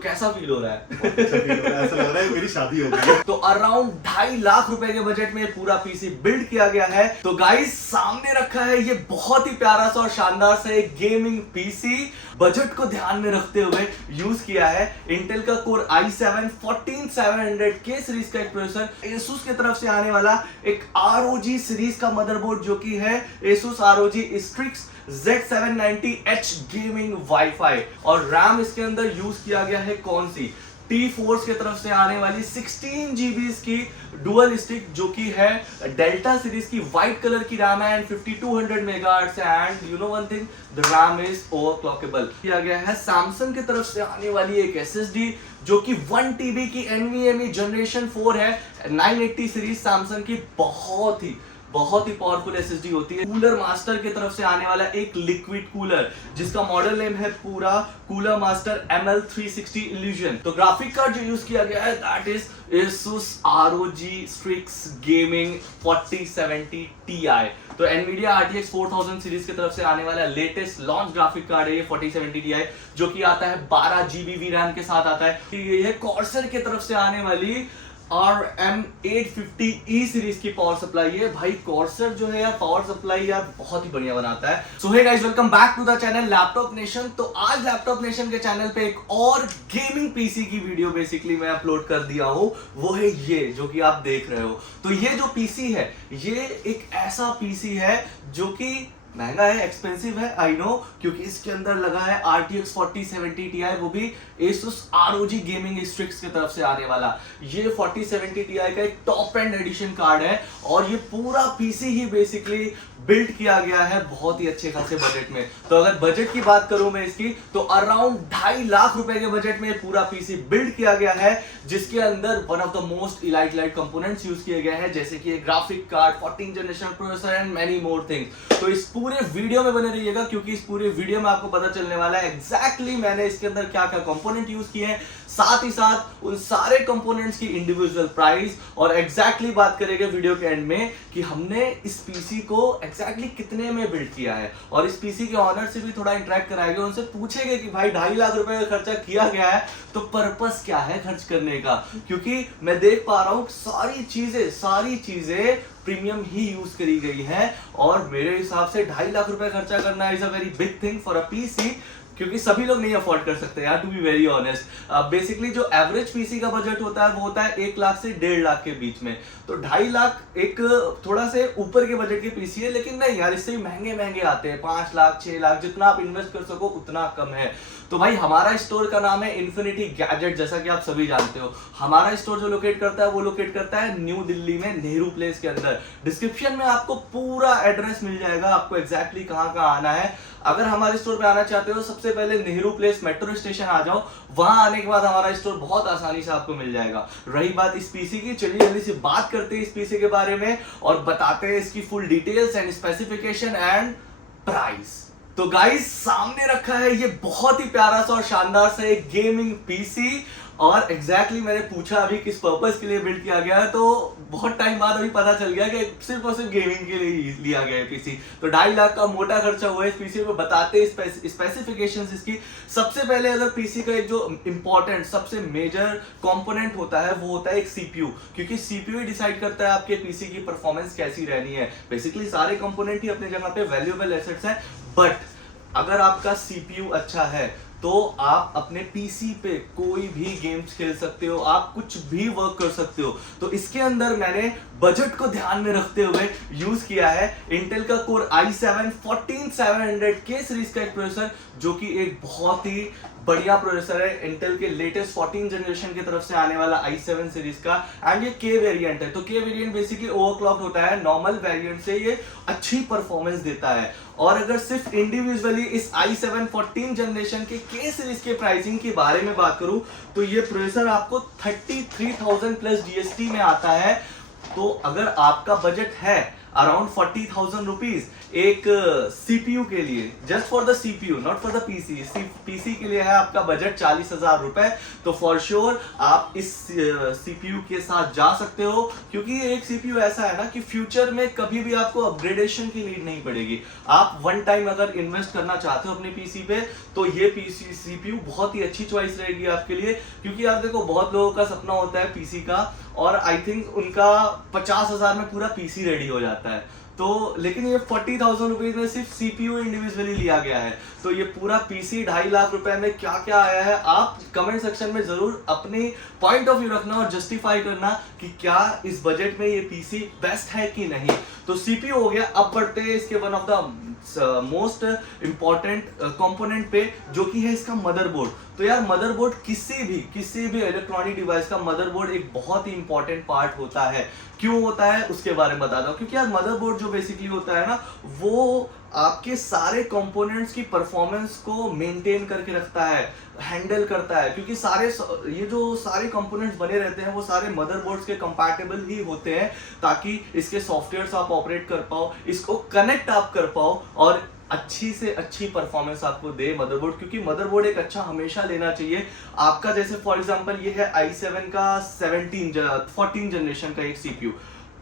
कैसा फील हो रहा है? बहुत अच्छा फील हो रहा है, ऐसा लग रहा है मेरी शादी हो गई है। तो अराउंड 2.5 लाख रुपए के बजट में पूरा पीसी बिल्ड किया गया है। तो गाइस सामने रखा है ये बहुत ही प्यारा सा और शानदार सा एक गेमिंग पीसी, बजट को ध्यान में रखते हुए यूज किया है। इंटेल का कोर i7 14700K सीरीज का एक प्रोसेसर, Asus की तरफ से आने वाला एक ROG सीरीज का मदरबोर्ड जो कि है Asus ROG Strix Z790H gaming wifi, और रैम इसके अंदर यूज किया गया है कौन सी, T-Force की तरफ से आने वाली 16 GB की डुअल स्टिक जो कि है डेल्टा सीरीज की व्हाइट कलर की रैम है and 5200 megahertz and you know one thing, the RAM is overclockable. किया गया है सैमसंग की तरफ से आने वाली एक SSD जो कि 1 TB की NVMe जनरेशन 4 है, 980 सीरीज सैमसंग की बहुत ही पावरफुल SSD होती है। कूलर मास्टर की तरफ से आने वाला एक लिक्विड कूलर जिसका मॉडल नेम है पूरा कूलर मास्टर ML360 इल्यूजन। तो ग्राफिक कार्ड जो यूज किया गया है that is Asus ROG Strix Gaming 4070 Ti। तो Nvidia RTX 4000 सीरीज की तरफ से आने वाला लेटेस्ट लॉन्च ग्राफिक कार्ड है ये 4070 Ti, जो कि आता है 12 GB VRAM के साथ आता है। ये है कॉर्सर की तरफ से आने वाली RM850E सीरीज की पावर सप्लाई है। भाई कॉर्सर जो है यार पावर सप्लाई यार बहुत ही बढ़िया बनाता है। So hey guys, welcome back to the channel Laptop Nation. तो आज लैपटॉप नेशन के चैनल पे एक और गेमिंग पीसी की वीडियो बेसिकली मैं अपलोड कर दिया हूं, वो है ये जो कि आप देख रहे हो। तो ये जो पीसी है ये एक ऐसा पीसी है जो कि महंगा है, एक्सपेंसिव है, आई नो, क्योंकि इसके अंदर लगा है RTX 4070 Ti, वो भी Asus ROG Gaming Strix की तरफ से आने वाला। ये 4070 Ti का एक टॉप एंड एडिशन कार्ड है और ये पूरा पीसी ही बेसिकली बिल्ड किया गया है बहुत ही अच्छे खासे बजट में। तो अगर बजट की बात करूं मैं इसकी, तो अराउंड 2.5 लाख रुपए के बजट में पूरा पीसी बिल्ड किया गया है, जिसके अंदर one of the most elite components use किए गए हैं, जैसे कि graphic card, 14 generation processor and many more things. तो इस पूरे वीडियो में बने रहिएगा क्योंकि इस पूरे वीडियो में आपको पता चलने वाला है एग्जैक्टली मैंने इसके अंदर क्या क्या कंपोनेंट यूज किए हैं, साथ ही साथ उन सारे कंपोनेंट्स की इंडिविजुअल प्राइस, और एग्जैक्टली बात करेंगे वीडियो के एंड में कि हमने इस पीसी को एग्जैक्टली कितने में बिल्ड किया है। और इस पीसी के ऑनर से भी थोड़ा इंटरेक्ट कराएंगे, उनसे पूछेंगे कि भाई 2.5 लाख रुपए का खर्चा किया गया है तो पर्पस क्या है खर्च करने का, क्योंकि मैं देख पा रहा हूं सारी चीजें प्रीमियम ही यूज करी गई है। और मेरे हिसाब से 2.5 लाख रुपए खर्चा करना is a very big thing for a PC, क्योंकि सभी लोग नहीं अफोर्ड कर सकते यार, to be very honest. Basically जो एवरेज पीसी का बजट होता है वो होता है 1 लाख से 1.5 लाख के बीच में। तो 2.5 लाख एक थोड़ा से ऊपर के बजट के पीसी है, लेकिन नहीं यार इससे महंगे आते हैं, 5 लाख 6 लाख, जितना आप इन्वेस्ट कर सको उतना कम है। तो भाई हमारा स्टोर का नाम है इन्फिनिटी गैजेट, जैसा कि आप सभी जानते हो। हमारा स्टोर जो लोकेट करता है वो लोकेट करता है न्यू दिल्ली में नेहरू प्लेस के अंदर। डिस्क्रिप्शन में आपको पूरा एड्रेस मिल जाएगा, आपको एग्जैक्टली कहाँ आना है। अगर हमारे स्टोर पे आना चाहते हो, सबसे पहले नेहरू प्लेस मेट्रो स्टेशन आ जाओ, वहां आने के बाद हमारा स्टोर बहुत आसानी से आपको मिल जाएगा। रही बात इस पीसी की, चलिए जल्दी से बात करते हैं इस पीसी के बारे में और बताते हैं इसकी full details and specification and price. तो गाइस सामने रखा है ये बहुत ही प्यारा सा और शानदार सा एक गेमिंग पीसी, और एग्जैक्टली मैंने पूछा अभी किस पर्पस के लिए बिल्ड किया गया है, तो बहुत टाइम बाद अभी पता चल गया कि सिर्फ और सिर्फ गेमिंग के लिए ही लिया गया है पीसी। तो 2.5 लाख का मोटा खर्चा हुआ है इस पीसी पे। बताते हैं स्पेसिफिकेशंस इसकी। सबसे पहले अगर पीसी का एक जो इंपॉर्टेंट सबसे मेजर कंपोनेंट होता है वो होता है एक सीपीयू, क्योंकि सीपीयू ही डिसाइड करता है आपके पीसी की परफॉर्मेंस कैसी रहनी है। बेसिकली सारे कंपोनेंट ही अपने जगह पे वैल्यूएबल एसेट्स हैं, बट अगर आपका सीपीयू अच्छा है तो आप अपने पीसी पे कोई भी गेम्स खेल सकते हो, आप कुछ भी वर्क कर सकते हो। तो इसके अंदर मैंने बजट को ध्यान में रखते हुए यूज किया है इंटेल का कोर i7 14700K सीरीज का एक प्रोसेसर, जो कि एक बहुत ही बढ़िया प्रोसेसर है। इंटेल के लेटेस्ट 14 जनरेशन की तरफ से आने वाला i7 सीरीज का, एंड ये K वेरिएंट है। तो K वेरिएंट बेसिकली ओवरक्लॉक्ड होता है, नॉर्मल वेरिएंट से ये अच्छी परफॉर्मेंस देता है। और अगर सिर्फ इंडिविजुअली इस i7 14 जनरेशन के K सीरीज के प्राइसिंग के बारे में बात करूं तो ये प्रोसेसर आपको 33,000 प्लस GST में आता है। तो अगर आपका बजट है, अराउंड 40,000 रुपीज एक सीपीयू के लिए, just for the CPU, not for the PC. PC के लिए है आपका बजट 40,000 रुपए। तो फॉर श्योर आप इस सीपीयू के साथ जा सकते हो, क्योंकि ये एक सीपीयू ऐसा है ना कि फ्यूचर में कभी भी आपको अपग्रेडेशन की नीड नहीं पड़ेगी। आप वन टाइम अगर इन्वेस्ट करना चाहते हो अपने पीसी पे, तो ये पीसी सीपीयू बहुत ही अच्छी चॉइस रहेगी आपके लिए। क्योंकि यार देखो, बहुत लोगों का सपना होता है पीसी का, और आई थिंक उनका 50,000 में पूरा पीसी रेडी हो जाता है। तो लेकिन ये 40,000 रुपीज में सिर्फ सीपीयू इंडिविजुअली लिया गया है। तो ये पूरा पीसी 2.5 लाख रुपए में क्या क्या आया है, आप कमेंट सेक्शन में जरूर अपनी पॉइंट ऑफ व्यू रखना और जस्टिफाई करना कि क्या इस बजट में ये पीसी बेस्ट है कि नहीं। तो सीपीयू हो गया। अब बढ़ते हैं इसके one of the most important component पे, जो कि है इसका मदरबोर्ड। तो यार मदरबोर्ड किसी भी इलेक्ट्रॉनिक डिवाइस का मदरबोर्ड एक बहुत ही इंपॉर्टेंट पार्ट होता है। क्यों होता है उसके बारे में बताता हूँ। क्योंकि यार मदरबोर्ड जो बेसिकली होता है ना, वो आपके सारे कंपोनेंट्स की परफॉर्मेंस को मेंटेन करके रखता है, हैंडल करता है। क्योंकि ये जो सारे कंपोनेंट्स बने रहते हैं वो सारे मदरबोर्ड्स के कंपैटिबल ही होते हैं, ताकि इसके सॉफ्टवेयर्स आप ऑपरेट कर पाओ, इसको कनेक्ट आप कर पाओ और अच्छी से अच्छी परफॉर्मेंस आपको दे मदरबोर्ड। क्योंकि मदरबोर्ड एक अच्छा हमेशा लेना चाहिए आपका। जैसे फॉर एग्जांपल ये है i7 का 14 जनरेशन का एक सीपीयू।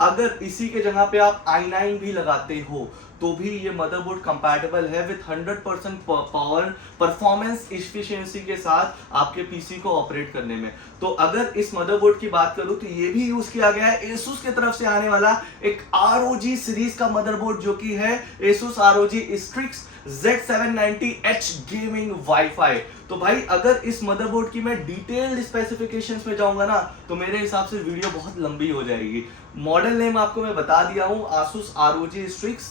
अगर इसी के जगह पे आप i9 भी लगाते हो तो भी ये मदरबोर्ड कंपैटिबल है विद 100% पावर परफॉर्मेंस एफिशिएंसी के साथ आपके पीसी को ऑपरेट करने में। तो अगर इस मदरबोर्ड की बात करूं तो ये भी यूज किया गया है Asus की तरफ से आने वाला एक ROG सीरीज का मदरबोर्ड, जो कि है Asus ROG Strix Z790H gaming wifi. तो भाई अगर इस मदरबोर्ड की मैं डिटेल्ड स्पेसिफिकेशंस में जाऊंगा ना, तो मेरे हिसाब से वीडियो बहुत लंबी हो जाएगी। मॉडल नेम आपको मैं बता दिया हूं, Asus ROG Strix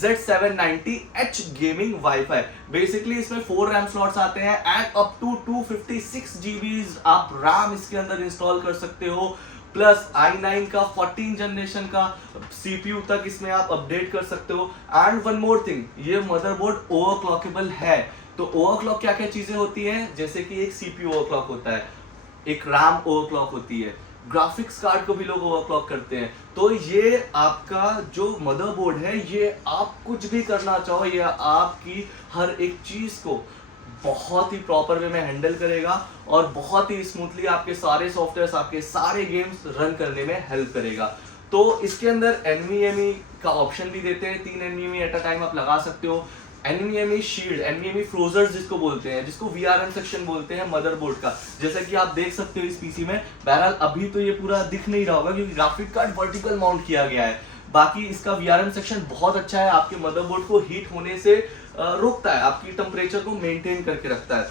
Z790H gaming wifi. Basically इसमें 4 रैम स्लॉट्स आते हैं एंड अप टू 256 GB आप रैम इसके अंदर इंस्टॉल कर सकते हो। प्लस i9 का 14 जनरेशन का सीपीयू तक इसमें आप अपडेट कर सकते हो। एंड वन मोर थिंग, ये मदरबोर्ड ओवरक्लॉकेबल है। तो ओवरक्लॉक क्या क्या चीजें होती हैं, जैसे कि एक सीपीयू ओवरक्लॉक होता है, एक रैम ओवरक्लॉक होती है, ग्राफिक्स कार्ड को भी लोग ओवरक्लॉक करते हैं। तो ये आपका जो मदरबोर्ड है, ये आप कुछ भी करना चाहो, ये आपकी हर एक चीज को बहुत ही प्रॉपर वे में हैंडल करेगा और बहुत ही स्मूथली आपके सारे सॉफ्टवेयर्स, आपके सारे गेम्स रन करने में हेल्प करेगा। तो इसके अंदर NVMe का ऑप्शन भी देते हैं, 3 NVMe एट अ टाइम आप लगा सकते हो। NVMe शील्ड, NVMe फ्रोजर्स जिसको बोलते हैं, जिसको VRM सेक्शन बोलते हैं मदरबोर्ड का, जैसा कि आप देख सकते हो इस पीसी में। बहरहाल अभी तो ये पूरा दिख नहीं रहा होगा क्योंकि ग्राफिक कार्ड वर्टिकल माउंट किया गया है। बाकी इसका VRM सेक्शन बहुत अच्छा है, आपके मदरबोर्ड को हीट होने से रोकता है, आपकी टेम्परेचर को मेंटेन करके रखता है।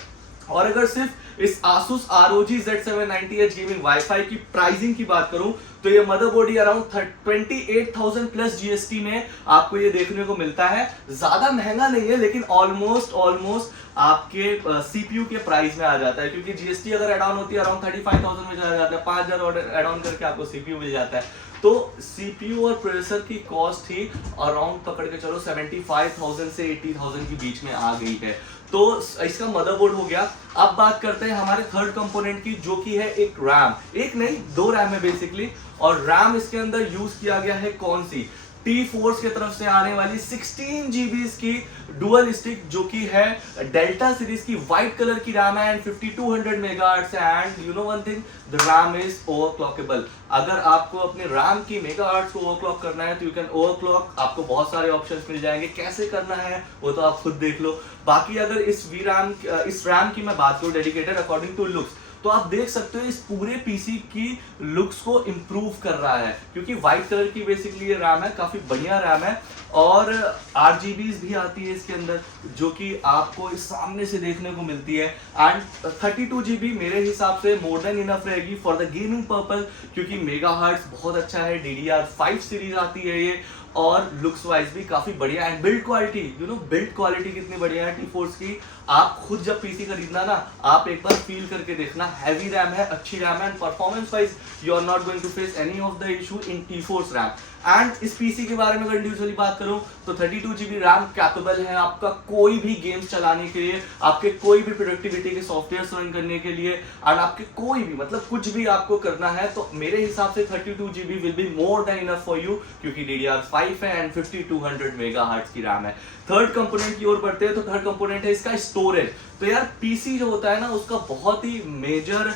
और अगर सिर्फ इस Asus ROG Z790H gaming wifi की प्राइसिंग की बात करूं, तो ये मदरबोर्ड ही अराउंड 28,000 प्लस GST में आपको ये देखने को मिलता है। ज्यादा महंगा नहीं है, लेकिन ऑलमोस्ट आपके सीपीयू के प्राइस में आ जाता है, क्योंकि GST अगर एड ऑन होती है अराउंड 35,000 में चला जाता है, 5,000 एड ऑन करके आपको सीपीयू मिल जाता है। तो सीपीयू और प्रोसेसर की कॉस्ट ही अराउंड पकड़ के चलो 75,000 से 80,000 के बीच में आ गई है। तो इसका मदरबोर्ड हो गया। अब बात करते हैं हमारे थर्ड कंपोनेंट की, जो कि है एक रैम। एक नहीं, 2 रैम है बेसिकली। और रैम इसके अंदर यूज किया गया है कौन सी, T-Force की तरफ से आने वाली 16 GB की डुअल स्टिक, जो कि है डेल्टा सीरीज की व्हाइट कलर की रैम है एंड 5200 मेगाहर्ट्ज है। And you know one thing, the RAM is overclockable. अगर आपको अपने रैम की मेगाहर्ट्ज को ओवरक्लॉक करना है तो यू कैन ओवरक्लॉक। आपको बहुत सारे ऑप्शंस मिल जाएंगे, कैसे करना है वो तो आप खुद देख लो। बाकी अगर इस रैम की मैं बात करूं डेडिकेटेड अकॉर्डिंग टू लुक्स, तो आप देख सकते हो इस पूरे पीसी की लुक्स को इम्प्रूव कर रहा है, क्योंकि व्हाइट कलर की बेसिकली ये रैम है, काफी बढ़िया रैम है। और RGBs भी आती है इसके अंदर, जो कि आपको इस सामने से देखने को मिलती है। एंड 32 GB मेरे हिसाब से मोर देन इनफ रहेगी फॉर द गेमिंग पर्पज, क्योंकि मेगाहर्ट्ज बहुत अच्छा है, DDR5 सीरीज आती है ये, और लुक्स वाइज भी काफी बढ़िया। And build quality, build quality कितनी बढ़िया है T-Force की, आप खुद जब पीसी खरीदना ना, आप एक बार फील करके देखना। हैवी रैम है, अच्छी रैम है, and performance wise you are not going to face any of the issue in T-Force RAM. And इस पीसी के बारे में अगर इंडिविजुअली बात करूं तो 32 GB रैम कैपेबल है आपका कोई भी गेम्स चलाने के लिए, आपके कोई भी प्रोडक्टिविटी के सॉफ्टवेयर रन करने के लिए, एंड आपके कोई भी मतलब कुछ भी आपको करना है तो मेरे हिसाब से 32 GB will be more than enough for you, क्योंकि DDR5 है एंड 5200 मेगाहर्ट्ज की रैम है। थर्ड कंपोनेंट की ओर बढ़ते हैं तो थर्ड कंपोनेंट है इसका स्टोरेज। तो यार पीसी जो होता है ना उसका बहुत ही मेजर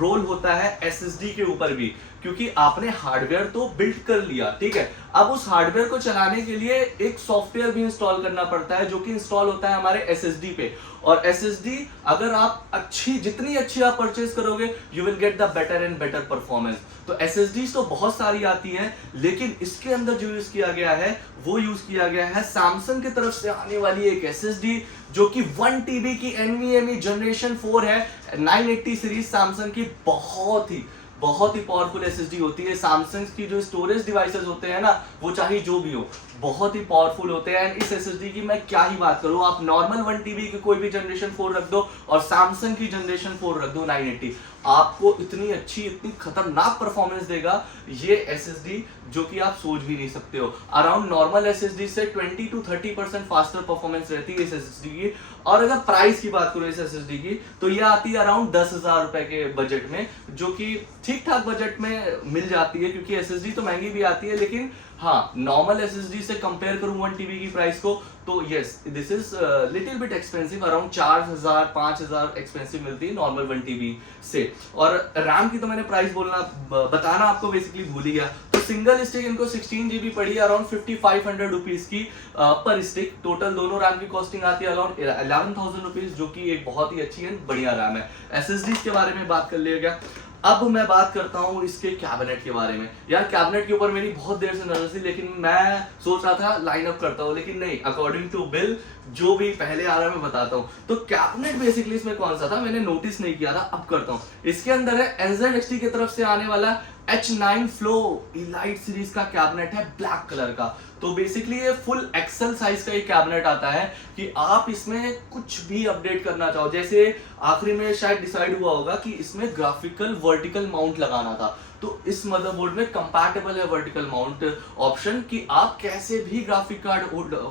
रोल होता है एसएसडी के ऊपर भी, क्योंकि आपने हार्डवेयर तो बिल्ड कर लिया, ठीक है, अब उस हार्डवेयर को चलाने के लिए एक सॉफ्टवेयर भी इंस्टॉल करना पड़ता है जो कि इंस्टॉल होता है हमारे एसएसडी पे। और एसएसडी अगर आप जितनी अच्छी आप परचेज करोगे you will get the better and better performance. तो एसएसडी तो बहुत सारी आती हैं, लेकिन इसके अंदर जो यूज किया गया है वो यूज किया गया है सैमसंग की तरफ से आने वाली एक एसएसडी जो कि 1 TB की NVMe जनरेशन 4 है, 980 सीरीज सैमसंग की बहुत ही पावरफुल एसएसडी होती है। सैमसंग की जो स्टोरेज डिवाइसेस होते हैं ना वो चाहे जो भी हो बहुत ही पावरफुल होते हैं। एंड इस एसएसडी की मैं क्या ही बात करूं, आप नॉर्मल 1 TB की कोई भी जनरेशन 4 रख दो और सैमसंग की जनरेशन 4 रख दो 980, आपको इतनी अच्छी इतनी खतरनाक परफॉर्मेंस देगा ये एसएसडी जो कि आप सोच भी नहीं सकते हो। अराउंड नॉर्मल एसएसडी से 20 to 30% फास्टर परफॉर्मेंस रहती है इस एसएसडी की। और अगर प्राइस की बात करूं इस एसएसडी की तो ये आती है अराउंड 10,000 रुपए के बजट में, जो कि ठीक ठाक बजट में मिल जाती है, क्योंकि एसएसडी तो महंगी भी आती है, लेकिन हाँ नॉर्मल एसएसडी से कंपेयर करूं 1 TB की प्राइस को तो yes this is little bit expensive, around 4,000-5,000 expensive मिलती है नॉर्मल 1 TB से। और रैम की तो मैंने प्राइस बताना आपको बेसिकली भूल ही गया। तो सिंगल स्टिक इनको 16 GB पड़ी है अराउंड 5,500 रुपीज की पर स्टिक। टोटल दोनों रैम की कॉस्टिंग आती है अराउंड 11,000 रुपीज, जो कि एक बहुत ही अच्छी एंड बढ़िया रैम है। एसएसडी के बारे में बात कर लिया गया, अब मैं बात करता हूँ इसके कैबिनेट के बारे में। यार कैबिनेट के ऊपर मेरी बहुत देर से नजर थी, लेकिन मैं सोच रहा था लाइन अप करता हूँ, लेकिन नहीं, अकॉर्डिंग टू बिल जो भी पहले आ रहा है मैं बताता हूँ। तो कैबिनेट बेसिकली इसमें कौन सा था मैंने नोटिस नहीं किया था, अब करता हूँ। इसके अंदर है NZXT की तरफ से आने वाला H9 Flow इलाइट सीरीज का कैबिनेट है ब्लैक कलर का। तो बेसिकली ये फुल एक्सेल साइज का एक कैबिनेट आता है कि आप इसमें कुछ भी अपडेट करना चाहो। जैसे आखिरी में शायद डिसाइड हुआ होगा कि इसमें ग्राफिकल वर्टिकल माउंट लगाना था, तो इस मदरबोर्ड में कंपैटिबल है वर्टिकल माउंट ऑप्शन कि आप कैसे भी ग्राफिक कार्ड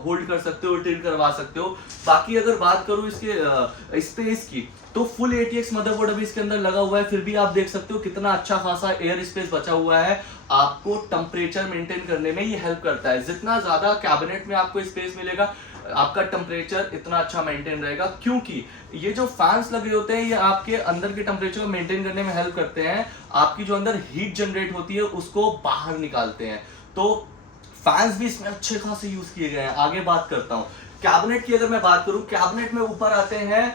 होल्ड कर सकते हो, रोटेट करवा सकते हो। बाकी अगर बात करूं इसके स्पेस की तो फुल ATX मदरबोर्ड अभी इसके अंदर लगा हुआ है, फिर भी आप देख सकते हो कितना अच्छा खासा एयर स्पेस बचा हुआ है। आपको टेम्परेचर मेंटेन करने में ये हेल्प करता है, जितना ज्यादा कैबिनेट में आपको स्पेस मिलेगा आपका टेम्परेचर इतना अच्छा मेंटेन रहेगा, क्योंकि ये जो फैंस लगे होते हैं ये आपके अंदर के टेम्परेचर को मेंटेन करने में हेल्प करते हैं, आपकी जो अंदर हीट जनरेट होती है उसको बाहर निकालते हैं। तो फैंस भी इसमें अच्छे खासे यूज किए गए हैं। आगे बात करता हूँ कैबिनेट की, अगर मैं बात करूं कैबिनेट में ऊपर आते हैं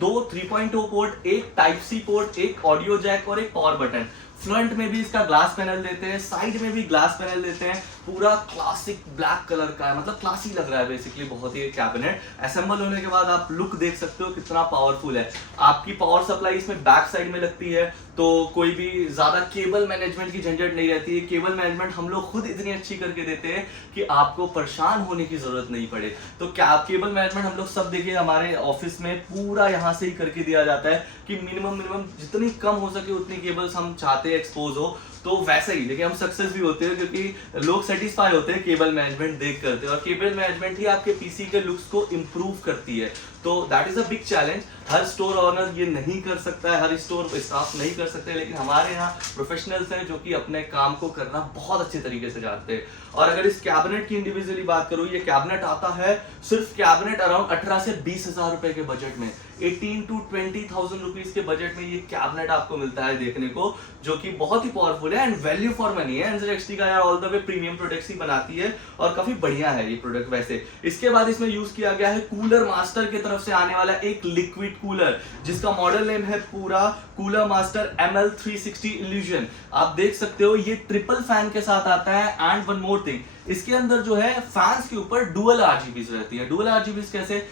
2 3.0 पोर्ट, एक टाइप सी पोर्ट, एक ऑडियो जैक और एक पावर बटन। फ्रंट में भी इसका ग्लास पैनल देते हैं, साइड में भी ग्लास पैनल देते हैं, पूरा क्लासिक ब्लैक कलर का है, मतलब क्लासी लग रहा है बेसिकली बहुत ही। कैबिनेट असेंबल होने के बाद आप लुक देख सकते हो कितना पावरफुल है। आपकी पावर सप्लाई इसमें बैक साइड में लगती है, तो कोई भी ज्यादा केबल मैनेजमेंट की झंझट नहीं रहती है। केबल मैनेजमेंट हम लोग खुद इतनी अच्छी करके देते हैं कि आपको परेशान होने की जरूरत नहीं पड़े। तो क्या केबल मैनेजमेंट हम लोग सब देखिए हमारे ऑफिस में पूरा यहाँ से ही करके दिया जाता है कि मिनिमम जितनी कम हो सके उतनी केबल्स हम चाहते हैं एक्सपोज हो, तो वैसे ही। लेकिन हम सक्सेस भी होते हैं क्योंकि लोग सेटिस्फाई होते हैं केबल मैनेजमेंट देख करते हैं, और केबल मैनेजमेंट ही आपके पीसी के लुक्स को इम्प्रूव करती है। तो that is a big challenge. हर स्टोर ऑनर ये नहीं कर सकता है, हर स्टोर स्टाफ नहीं कर सकते, लेकिन हमारे यहाँ प्रोफेशनल्स हैं जो कि अपने काम को करना बहुत अच्छे तरीके से जानते हैं। और अगर इस कैबिनेट की इंडिविजुअली बात करूँ, ये कैबिनेट आता है सिर्फ कैबिनेट अराउंड 18 से 20,000 रुपए के बजट में, 18 to 20,000 रुपीज के बजट में ये कैबिनेट आपको मिलता है देखने को, जो कि बहुत ही पावरफुल है एंड वैल्यू फॉर मनी है। NZXT का यार all the way premium products ही बनाती है और काफी बढ़िया है ये प्रोडक्ट वैसे। इसके बाद इसमें यूज किया गया है कूलर मास्टर की तरफ से आने वाला एक लिक्विड कूलर, जिसका मॉडल नेम है पूरा कूलर मास्टर ML360 इल्यूजन। आप देख सकते हो ये ट्रिपल फैन के साथ आता है। एंड वन मोर थिंग, इसके अंदर जो है फैंस के ऊपर डुअल RGBs रहती है। डुअल RGBs कैसे?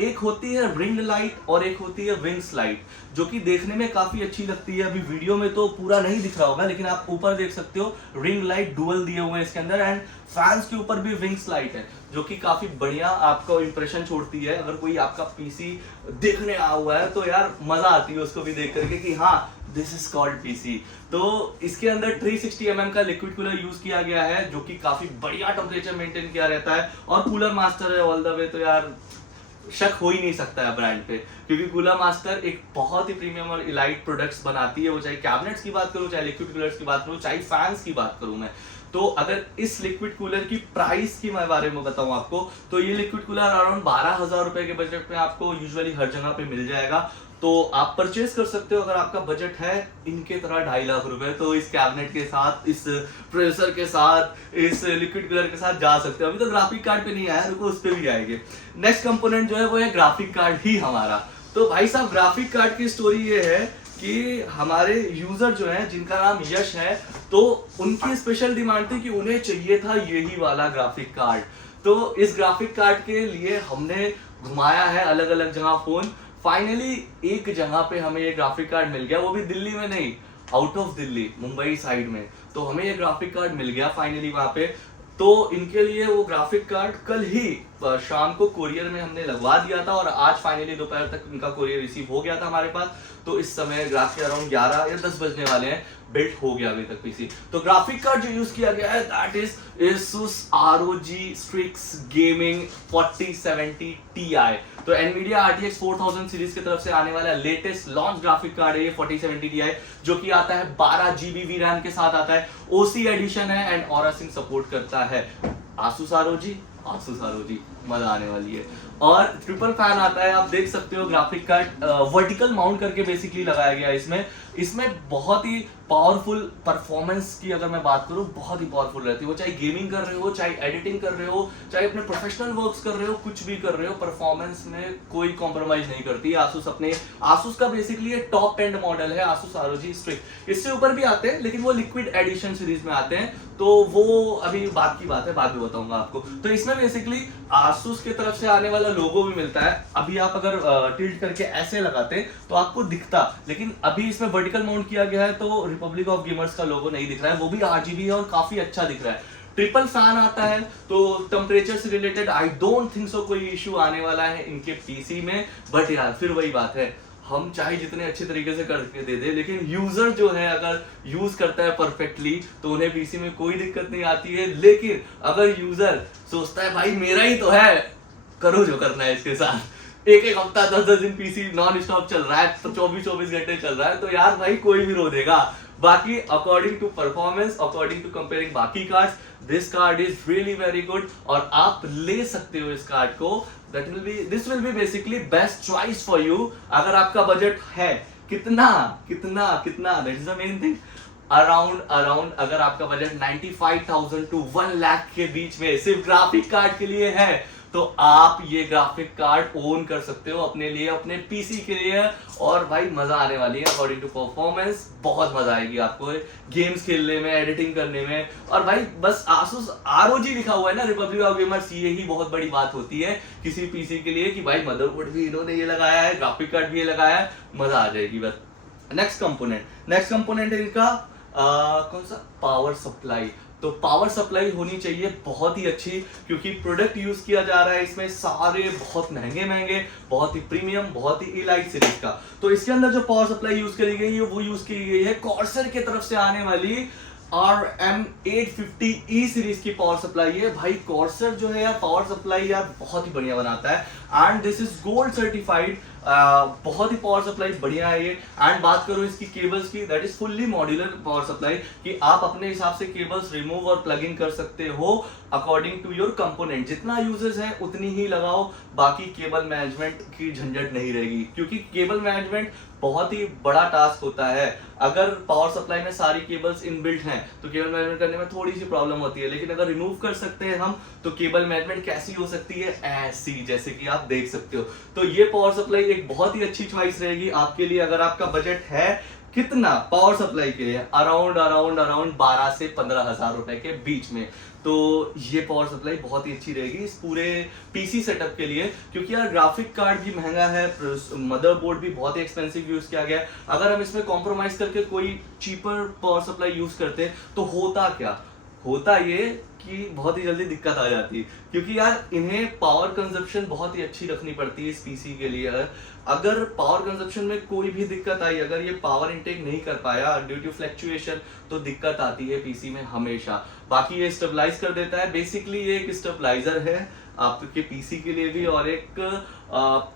एक होती है रिंग लाइट और एक होती है विंग्स लाइट, जो कि देखने में काफी अच्छी लगती है। अभी वीडियो में तो पूरा नहीं दिख रहा होगा, लेकिन आप ऊपर देख सकते हो रिंग लाइट डुअल दिए हुए हैं इसके अंदर, एंड फैंस के ऊपर भी विंग्स लाइट है, जो कि काफी बढ़िया आपका इंप्रेशन छोड़ती है। अगर कोई आपका पीसी देखने आया हुआ है तो यार मजा आती है उसको भी देख करके कि हाँ दिस इज कॉल्ड पीसी। तो इसके अंदर 360 mm का लिक्विड कूलर यूज किया गया है, जो कि काफी बढ़िया टेम्परेचर मेंटेन किया रहता है, और कूलर मास्टर है ऑल द वे। तो यार शक हो ही नहीं सकता है ब्रांड पे, क्योंकि कूलर मास्टर एक बहुत ही प्रीमियम और इलाइट प्रोडक्ट्स बनाती है। वो चाहे कैबिनेट्स की बात करूं, चाहे लिक्विड कूलर्स की बात करूं, चाहे फैंस की बात करूं मैं। तो अगर इस लिक्विड कूलर की प्राइस की मैं बारे में बताऊं आपको, तो ये लिक्विड कूलर अराउंड 12,000 रुपए के बजट में आपको यूजुअली हर जगह पे मिल जाएगा। तो आप परचेज कर सकते हो अगर आपका बजट है इनके तरह 2.5 लाख रुपए। तो इस कैबिनेट के साथ, इस प्रोसेसर के साथ, इस लिक्विड कूलर के साथ जा सकते हो। अभी तो ग्राफिक कार्ड पे नहीं आया, रुको उस पे भी आएंगे। नेक्स्ट कंपोनेंट जो है वो है ग्राफिक कार्ड ही हमारा। तो भाई साहब ग्राफिक कार्ड की स्टोरी ये है कि हमारे यूजर जो है, जिनका नाम यश है, तो उनकी स्पेशल डिमांड थी कि उन्हें चाहिए था यही वाला ग्राफिक कार्ड। तो इस ग्राफिक कार्ड के लिए हमने घुमाया है अलग अलग जगह फोन। फाइनली एक जगह पे हमें ये ग्राफिक कार्ड मिल गया, वो भी दिल्ली में नहीं, out of Delhi, Mumbai side में। तो हमें ये ग्राफिक कार्ड मिल गया फाइनली वहां पे। तो इनके लिए वो ग्राफिक कार्ड कल ही शाम को कोरियर में हमने लगवा दिया था, और आज फाइनली दोपहर तक उनका कोरियर रिसीव हो गया था हमारे पास। तो इस समय रात के अराउंड 11 या 10 बजने वाले हैं, बिल्ट हो गया अभी तक पीसी। तो ग्राफिक कार्ड जो यूज किया गया है that is Asus ROG Strix Gaming 4070 Ti। तो Nvidia RTX 4000 सीरीज की तरफ से आने वाला लेटेस्ट लॉन्च ग्राफिक कार्ड है ये 4070 Ti, जो कि आता है 12 GB VRAM के साथ आता है, OC एडिशन है एंड Aura Sync सपोर्ट करता है। Asus ROG मजा आने वाली है। और ट्रिपल फैन आता है, आप देख सकते हो ग्राफिक कार्ड वर्टिकल माउंट करके बेसिकली लगाया गया है इसमें बहुत ही पावरफुल परफॉर्मेंस की अगर मैं बात करूं, बहुत ही पावरफुल रहती है। वो चाहे गेमिंग कर रहे हो, चाहे एडिटिंग कर रहे हो, चाहे अपने प्रोफेशनल वर्क्स कर रहे हो, कुछ भी कर रहे हो, परफॉर्मेंस में कोई कॉम्प्रोमाइज नहीं करती Asus का बेसिकली ये टॉप एंड मॉडल है Asus ROG Strix। इससे ऊपर भी आते हैं लेकिन वो लिक्विड एडिशन सीरीज में आते हैं, तो वो अभी बात की बात है, बाद में बताऊंगा आपको। तो इसमें बेसिकली Asus की तरफ से आने वाला लोगो भी मिलता है। अभी आप अगर टिल्ट करके ऐसे लगाते तो आपको दिखता, लेकिन अभी इसमें वर्टिकल माउंट किया गया है तो रिपब्लिक ऑफ गेमर्स का लोगो नहीं दिख रहा है, वो भी RGB है और काफी अच्छा दिख रहा है। ट्रिपल फैन आता है, तो टेम्परेचर से related I don't think so कोई इश्यू आने वाला है इनके पीसी में। बट यार फिर वही बात है, हम चाहे जितने अच्छे तरीके से करके दे दे, लेकिन यूजर जो है अगर यूज करता है परफेक्टली तो उन्हें पीसी में कोई दिक्कत नहीं आती है। लेकिन अगर यूजर सोचता है भाई मेरा ही तो है, करो जो करना है इसके साथ, एक हफ्ता 10 दिन पीसी नॉन स्टॉप चल रहा है, तो 24 घंटे चल रहा है, तो यार भाई कोई भी रो देगा। बाकी according to performance, according to comparing बाकी cards, this card is really very good, और आप ले सकते हो इस कार्ड को। This will be basically best choice for you. अगर आपका बजट है कितना that is the main thing, around अगर आपका बजट 95,000 to 1 लाख के बीच में सिर्फ ग्राफिक कार्ड के लिए है, तो आप ये ग्राफिक कार्ड ओन कर सकते हो अपने लिए, अपने पीसी के लिए। और भाई मजा आने वाली है अकॉर्डिंग टू परफॉर्मेंस, बहुत मजा आएगी आपको गेम्स खेलने में, एडिटिंग करने में। और भाई बस Asus ROG लिखा हुआ है ना, रिपब्लिक ऑफ गेमर्स, यही बहुत बड़ी बात होती है किसी पीसी के लिए कि भाई मदरबोर्ड भी इन्होंने ये लगाया है, ग्राफिक कार्ड भी ये लगाया है, मजा आ जाएगी बस। नेक्स्ट कंपोनेंट है इनका कौन सा, पावर सप्लाई। तो पावर सप्लाई होनी चाहिए बहुत ही अच्छी, क्योंकि प्रोडक्ट यूज किया जा रहा है इसमें सारे बहुत महंगे, बहुत ही प्रीमियम, बहुत ही इलाइट सीरीज का। तो इसके अंदर जो पावर सप्लाई यूज करी गई है वो यूज की गई है कॉर्सर की तरफ से आने वाली RM850E सीरीज की पावर सप्लाई है। भाई कॉर्सर जो है यार पावर सप्लाई यार बहुत ही बढ़िया बनाता है, and this is gold certified. बहुत ही पावर सप्लाई बढ़िया है ये। एंड बात करूं इसकी केबल्स की, that is fully modular power supply, कि आप अपने हिसाब से केबल्स रिमूव और प्लग इन कर सकते हो अकॉर्डिंग टू योर कंपोनेंट। जितना यूजेस है उतनी ही लगाओ, बाकी केबल मैनेजमेंट की झंझट नहीं रहेगी, क्योंकि केबल मैनेजमेंट बहुत ही बड़ा टास्क होता है। अगर पावर सप्लाई में सारी केबल्स इनबिल्ट हैं तो केबल मैनेजमेंट करने में थोड़ी सी प्रॉब्लम होती है, लेकिन अगर रिमूव कर सकते हैं हम तो केबल मैनेजमेंट कैसी हो सकती है, ऐसी, जैसे कि आप देख सकते हो। तो ये पावर सप्लाई एक बहुत ही अच्छी चॉइस रहेगी आपके लिए अगर आपका बजट है कितना पावर सप्लाई के लिए, अराउंड 12 से 15,000 रुपए के बीच में। तो ये पावर सप्लाई बहुत ही अच्छी रहेगी इस पूरे पीसी सेटअप के लिए, क्योंकि यार ग्राफिक कार्ड भी महंगा है, मदरबोर्ड भी बहुत ही एक्सपेंसिव यूज किया गया है। अगर हम इसमें कॉम्प्रोमाइज करके कोई चीपर पावर सप्लाई यूज करते तो होता क्या, होता ये कि बहुत ही जल्दी दिक्कत आ जाती है, क्योंकि यार इन्हें पावर कंजप्शन बहुत ही अच्छी रखनी पड़ती है इस पीसी के लिए। अगर पावर कंजप्शन में कोई भी दिक्कत आई, अगर ये पावर इनटेक नहीं कर पाया ड्यू टू फ्लैक्चुएशन, तो दिक्कत आती है पीसी में हमेशा। बाकी ये स्टेबलाइज कर देता है, बेसिकली ये एक स्टेबलाइजर है आपके पीसी के लिए भी, और एक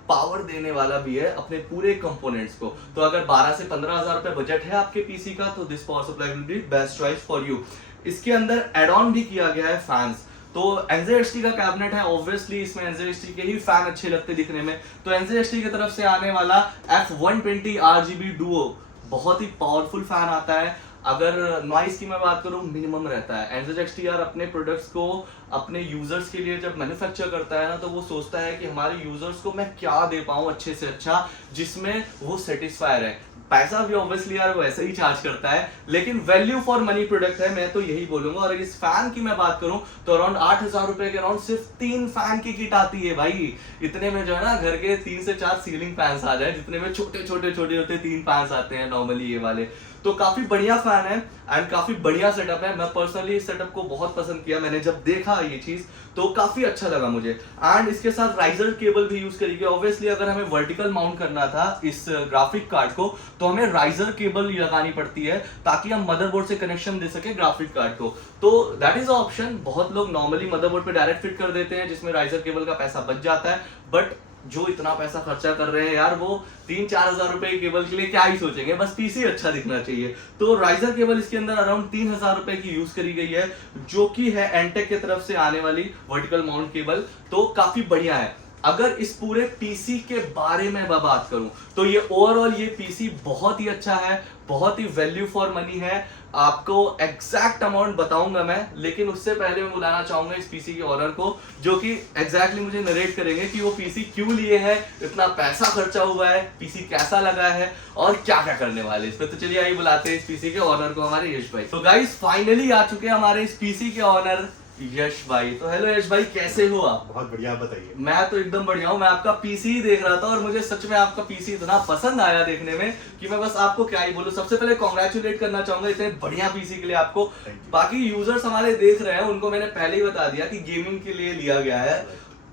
पावर देने वाला भी है अपने पूरे कंपोनेंट्स को। तो अगर 12 से 15 हजार रुपए बजट है आपके पीसी का, तो this power supply will be best choice for you. इसके अंदर एड ऑन भी किया गया है फैंस। तो NZXT का कैबिनेट है, ऑब्वियसली इसमें NZXT के ही फैन अच्छे लगते दिखने में। तो NZXT की तरफ से आने वाला F120 RGB Duo बहुत ही पावरफुल फैन आता है। अगर नॉइस की मैं बात करूं, मिनिमम रहता है। NZXT यार अपने प्रोडक्ट्स को अपने यूजर्स के लिए जब मैन्युफैक्चर करता है ना, तो वो सोचता है कि हमारे यूजर्स को मैं क्या दे पाऊं अच्छे से अच्छा, जिसमें वो सेटिस्फायर है। पैसा भी ऑब्वियसली यार वो ऐसे ही चार्ज करता है, लेकिन वैल्यू फॉर मनी प्रोडक्ट है, मैं तो यही बोलूंगा। और इस फैन की मैं बात करूं तो अराउंड 8,000 रुपए के अराउंड सिर्फ 3 फैन की किट आती है भाई। इतने में जो है ना घर के 3 से 4 सीलिंग फैंस आ जाए, जितने में छोटे छोटे छोटे होते 3 फैंस आते हैं नॉर्मली ये वाले। तो काफी बढ़िया फैन है एंड काफी बढ़िया सेटअप है। मैं पर्सनली इस सेटअप को बहुत पसंद किया, मैंने जब देखा ये चीज तो काफी अच्छा लगा मुझे। एंड इसके साथ राइजर केबल भी यूज करेगी। ऑब्वियसली अगर हमें वर्टिकल माउंट करना था इस ग्राफिक कार्ड को, तो हमें राइजर केबल लगानी पड़ती है ताकि हम मदरबोर्ड से कनेक्शन दे सके ग्राफिक कार्ड को। तो दैट इज ऑप्शन। बहुत लोग नॉर्मली मदरबोर्ड पे डायरेक्ट फिट कर देते हैं, जिसमें राइजर केबल का पैसा बच जाता है। बट जो इतना पैसा खर्चा कर रहे हैं यार, वो 3-4 हजार रुपए की केबल के लिए क्या ही सोचेंगे, बस पीसी अच्छा दिखना चाहिए। तो राइजर केबल इसके अंदर अराउंड 3,000 रुपए की यूज करी गई है, जो कि है एंटेक की तरफ से आने वाली वर्टिकल माउंट केबल। तो काफी बढ़िया है। अगर इस पूरे पीसी के बारे में मैं बात करूं तो ये ओवरऑल ये पीसी बहुत ही अच्छा है, बहुत ही वैल्यू फॉर मनी है। आपको एग्जैक्ट अमाउंट बताऊंगा मैं, लेकिन उससे पहले मैं बुलाना चाहूंगा इस पीसी के ऑनर को, जो कि एग्जैक्टली मुझे नरेट करेंगे कि वो पीसी क्यों लिए हैं, इतना पैसा खर्चा हुआ है, पीसी कैसा लगा है और क्या क्या करने वाले इस पे। तो चलिए आइए बुलाते हैं इस पीसी के ऑनर को, हमारे यश भाई। तो गाइस फाइनली आ चुके हैं हमारे इस पीसी के ऑनर यश भाई। तो हेलो यश भाई, कैसे हो आप? बहुत बढ़िया, बताइए। मैं तो एकदम बढ़िया हूँ। मैं आपका पीसी ही देख रहा था और मुझे सच में आपका पीसी इतना पसंद आया देखने में कि मैं बस आपको क्या ही बोलूं। सबसे पहले कॉन्ग्रेचुलेट करना चाहूंगा इतने बढ़िया पीसी के लिए आपको। बाकी यूजर्स हमारे देख रहे हैं, उनको मैंने पहले ही बता दिया कि गेमिंग के लिए लिया गया है।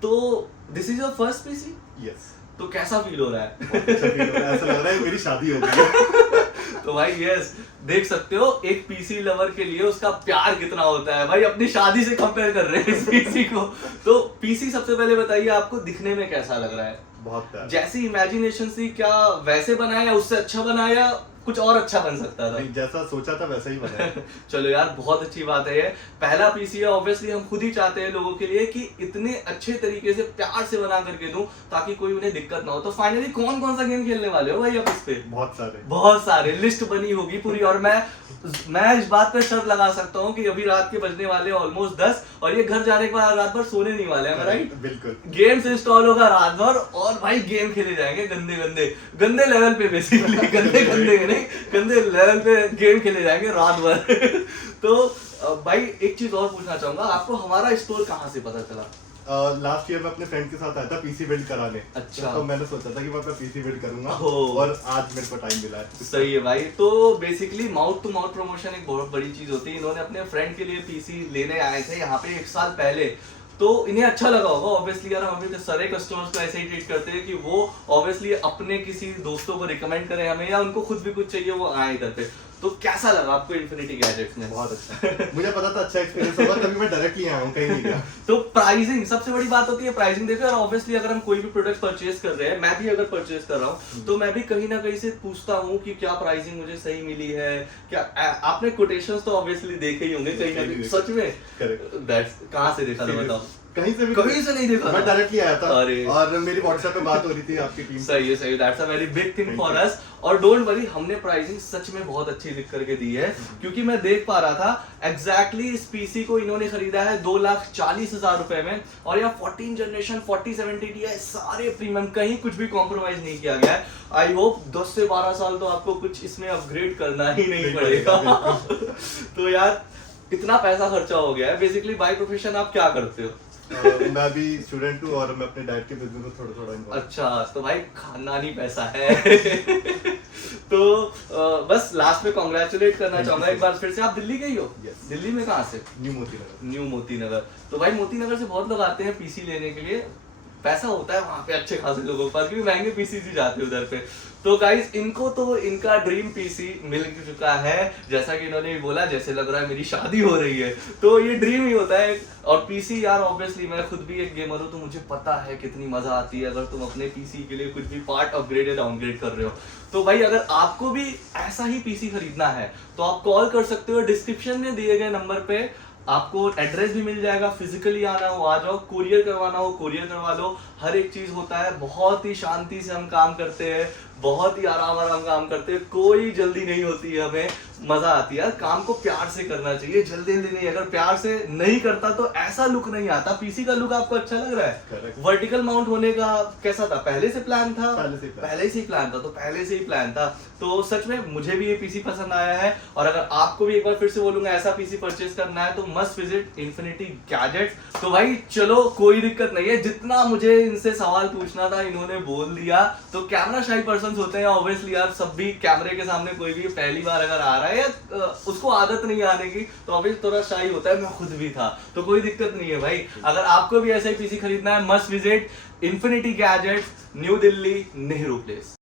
तो this is your first PC? Yes. तो कैसा फील हो रहा है? बहुत अच्छा फील हो रहा है, ऐसा लग रहा है मेरी शादी हो गई है। तो भाई यस, देख सकते हो एक पीसी लवर के लिए उसका प्यार कितना होता है भाई। अपनी शादी से कंपेयर कर रहे हैं इस पीसी को। तो पीसी सबसे पहले बताइए आपको दिखने में कैसा लग रहा है? बहुत प्यार। जैसी इमेजिनेशन थी, क्या वैसे बनाया या उससे अच्छा बनाया, कुछ और अच्छा बन सकता था? नहीं, जैसा सोचा था वैसा ही बना है। चलो यार, बहुत अच्छी बात है। ये पहला पीसी है, ऑब्वियसली हम खुद ही चाहते हैं लोगों के लिए कि इतने अच्छे तरीके से प्यार से बना करके दूं ताकि कोई उन्हें दिक्कत ना हो। तो फाइनली कौन कौन सा गेम खेलने वाले हो भाई आप इस पे? बहुत सारे लिस्ट बनी होगी पूरी। और मैं इस बात पे शर्त लगा सकता हूँ कि अभी रात के बजने वाले ऑलमोस्ट 10 और ये घर जाने के बाद रात भर सोने नहीं वाले हैं, राइट? बिल्कुल। गेम्स इंस्टॉल होगा रात भर और भाई गेम खेले जाएंगे गंदे लेवल पे, बेसिकली गंदे लेवल पे गेम खेले जाएंगे रात भर। तो भाई एक चीज और पूछना चाहूंगा, आपको हमारा स्टोर कहाँ से पता चला? लास्ट ईयर मैं अपने फ्रेंड के साथ आया था पीसी बिल्ड कराने। अच्छा। तो मैंने सोचा था कि मैं अपना पीसी बिल्ड करूंगा और आज मेरे को टाइम मिला है। सही है भाई। तो basically mouth to mouth promotion एक बहुत बड़ी चीज होती है। इन्होंने अपने फ्रेंड के लिए पीसी लेने आए थे यहाँ पे 1 साल पहले, तो इन्हें अच्छा लगा होगा ऑब्वियसली। यार हम भी सारे कस्टमर्स को ऐसे ही ट्रीट करते हैं कि वो ऑब्वियसली अपने किसी दोस्तों को रिकमेंड करें हमें, या उनको खुद भी कुछ चाहिए वो आए इधर पे। तो कैसा लगा आपको इन्फिनिटी गैजेट्स में? बहुत अच्छा। मुझे पता था अच्छा एक्सपीरियंस होगा, तभी मैं डायरेक्टली आया हूं, कहीं नहीं गया। तो प्राइसिंग सबसे बड़ी बात होती है, प्राइसिंग देखो। और ऑब्वियसली अगर हम कोई भी प्रोडक्ट परचेज कर रहे हैं, मैं भी अगर परचेज कर रहा हूँ तो मैं भी कहीं ना कहीं से पूछता हूँ कि क्या प्राइसिंग मुझे सही मिली है क्या। आपने कोटेशंस तो ऑब्वियसली देखे ही होंगे कहीं ना कहीं, सच में? कहाँ से देखा था बताओ? कहीं से नहीं देखा, मैं डायरेक्टली आया था और मेरी व्हाट्सएप पे बात हो रही थी आपकी टीम। सही है, that's a very big thing for us. और डोंट वरी, हमने प्राइसिंग सच में बहुत अच्छी लिख करके दी है, क्योंकि मैं देख पा रहा था एग्जैक्टली इस पीसी को इन्होंने खरीदा है 2,40,000 रुपए में। और यहाँ 14 जनरेशन 4070 Ti सारे प्रीमियम, कहीं कुछ भी कॉम्प्रोमाइज नहीं किया गया है। आई होप 10 से 12 साल तो आपको कुछ इसमें अपग्रेड करना ही नहीं पड़ेगा। तो यार इतना पैसा खर्चा हो गया है। बेसिकली बाय प्रोफेशन आप क्या करते हो? मैं भी स्टूडेंट हूँ और मैं अपने डैड के बिजनेस में थोड़ा थोड़ा involved अच्छा, तो भाई खानदानी पैसा है। तो बस लास्ट में कॉन्ग्रेचुलेट करना Thank you चाहूंगा so एक बार फिर से। आप दिल्ली गई हो? Yes. दिल्ली में कहाँ से? हूँ। न्यू मोती नगर। न्यू मोती नगर। तो भाई मोती नगर से बहुत लोग आते हैं पीसी लेने के लिए, पैसा होता है वहां पे अच्छे खासे लोगों के पास, क्योंकि महंगे पीसी ही जाते हैं उधर पे। तो गाइस इनको तो इनका ड्रीम पीसी मिल चुका है, जैसा कि इन्होंने भी बोला, जैसे लग रहा है मेरी शादी हो रही है। तो ये ड्रीम ही होता है। और पीसी यार ऑब्वियसली मैं खुद भी एक गेमर हूँ, तो मुझे पता है कितनी मजा आती है अगर तुम अपने पीसी के लिए कुछ भी पार्ट अपग्रेड या डाउनग्रेड कर रहे हो। तो भाई अगर आपको भी ऐसा ही पीसी खरीदना है तो आप कॉल कर सकते हो, डिस्क्रिप्शन में दिए गए नंबर पे आपको एड्रेस भी मिल जाएगा, फिजिकली आना हो आ जाओ, कुरियर करवाना हो कुरियर करवा लो, हर एक चीज होता है। बहुत ही शांति से हम काम करते हैं, बहुत ही आराम काम करते हैं, कोई जल्दी नहीं होती है, हमें मजा आती है। काम को प्यार से करना चाहिए, जल्दी नहीं। अगर प्यार से नहीं करता तो ऐसा लुक नहीं आता। पीसी का लुक आपको अच्छा लग रहा है? Correct. वर्टिकल माउंट होने का कैसा था? पहले से प्लान था? पहले से ही plan. पहले से ही प्लान था, तो पहले से ही प्लान था। तो सच में मुझे भी ये पीसी पसंद आया है, और अगर आपको भी एक बार फिर से बोलूंगा ऐसा पीसी परचेज करना है तो मस्ट विजिट इन्फिनिटी गैजेट्स। तो भाई चलो कोई दिक्कत नहीं है, जितना मुझे इनसे सवाल पूछना था इन्होंने बोल दिया। तो कैमरा शाई पर्सन होते हैं ऑब्वियसली यार, सब भी कैमरे के सामने कोई भी पहली बार अगर आ रहा है या उसको आदत नहीं आने की तो ऑब्वियसली थोड़ा शाई होता है, मैं खुद भी था। तो कोई दिक्कत नहीं है भाई, अगर आपको भी ऐसा ही पीसी खरीदना है must visit infinity gadgets, new Delhi, Nehru place.